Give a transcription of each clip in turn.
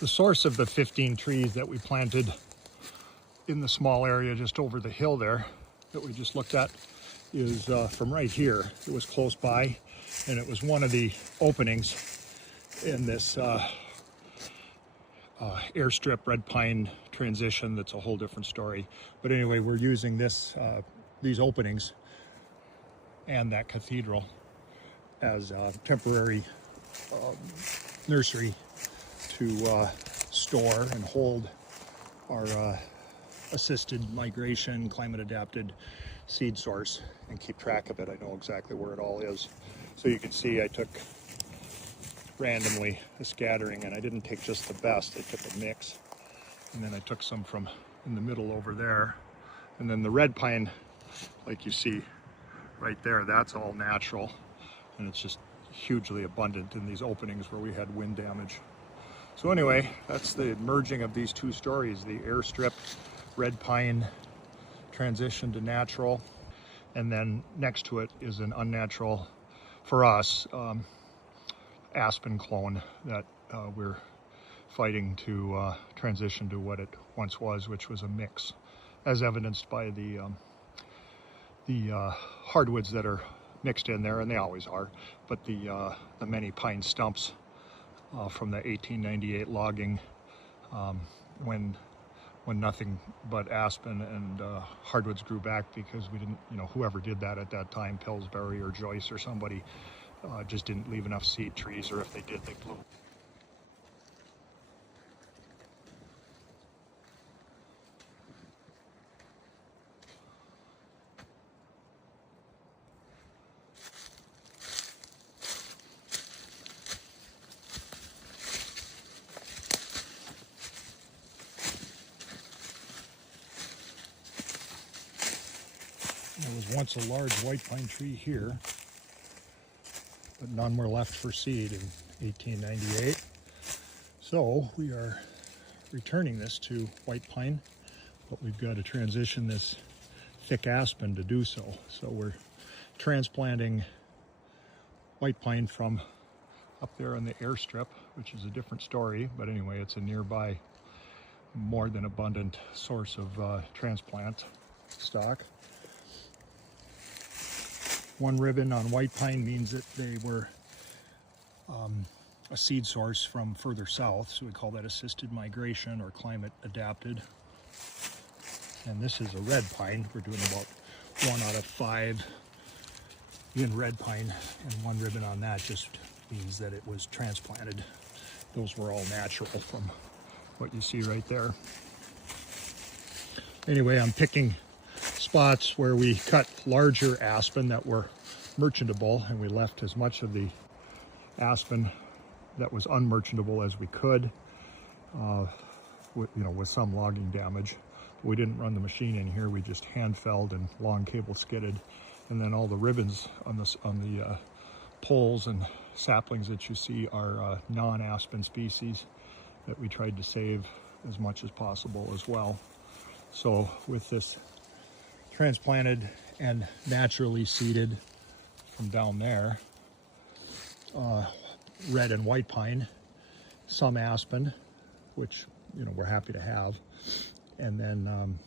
The source of the 15 trees that we planted in the small area just over the hill there that we just looked at is from right here. It was close by, and it was one of the openings in this Airstrip Red Pine transition. That's a whole different story. But anyway, we're using these openings and that cathedral as a temporary nursery to store and hold our assisted migration, climate adapted seed source and keep track of it. I know exactly where it all is. So you can see I took randomly a scattering, and I didn't take just the best, I took a mix. And then I took some from in the middle over there. And then the red pine, like you see right there, that's all natural. And it's just hugely abundant in these openings where we had wind damage. So anyway, that's the merging of these two stories, the Airstrip Red Pine transition to natural, and then next to it is an unnatural, for us, aspen clone that we're fighting to transition to what it once was, which was a mix, as evidenced by the hardwoods that are mixed in there, and they always are, but the many pine stumps from the 1898 logging, when nothing but aspen and hardwoods grew back, because we didn't, whoever did that at that time, Pillsbury or Joyce or somebody, just didn't leave enough seed trees, or if they did, they blew. There was once a large white pine tree here, but none were left for seed in 1898. So we are returning this to white pine, but we've got to transition this thick aspen to do so. So we're transplanting white pine from up there on the airstrip, which is a different story, but anyway, it's a nearby, more than abundant source of transplant stock. One ribbon on white pine means that they were a seed source from further south, so we call that assisted migration or climate adapted. And this is a red pine. We're doing about 1 out of 5 in red pine, and one ribbon on that just means that it was transplanted. Those were all natural from what you see right there. Anyway, I'm picking spots where we cut larger aspen that were merchantable, and we left as much of the aspen that was unmerchantable as we could, with some logging damage. We didn't run the machine in here, we just hand felled and long cable skidded, and then all the ribbons on the poles and saplings that you see are non-aspen species that we tried to save as much as possible as well. So with this transplanted and naturally seeded from down there, red and white pine, some aspen, which we're happy to have, and then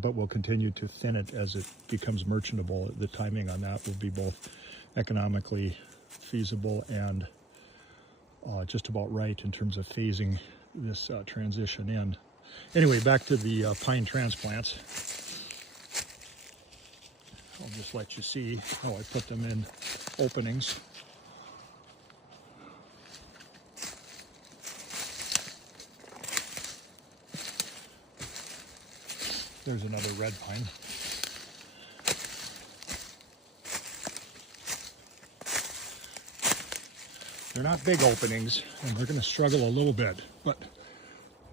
but we'll continue to thin it as it becomes merchantable. The timing on that will be both economically feasible and just about right in terms of phasing this transition in. Anyway, back to the pine transplants. I'll just let you see how I put them in openings. There's another red pine. They're not big openings, and they're going to struggle a little bit, but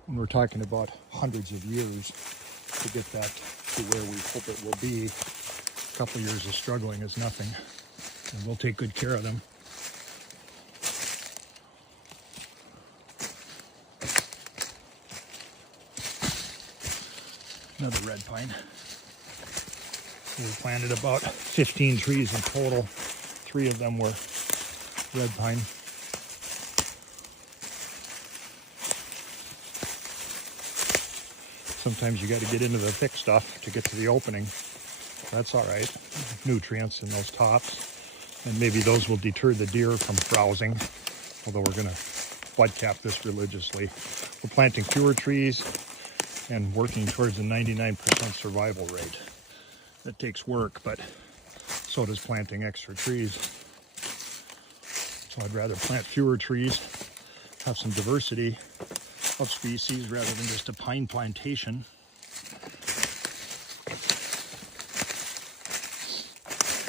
when we're talking about hundreds of years to get that to where we hope it will be, a couple of years of struggling is nothing, and we'll take good care of them. Another red pine. We planted about 15 trees in total. 3 of them were red pine. Sometimes you got to get into the thick stuff to get to the opening. That's all right. Nutrients in those tops. And maybe those will deter the deer from browsing, although we're going to bud cap this religiously. We're planting fewer trees and working towards a 99% survival rate. That takes work, but so does planting extra trees. So I'd rather plant fewer trees, have some diversity of species rather than just a pine plantation.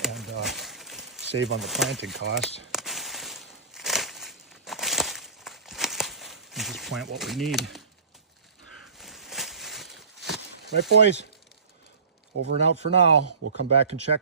And save on the planting cost. And just plant what we need. Right, boys? Over and out for now. We'll come back and check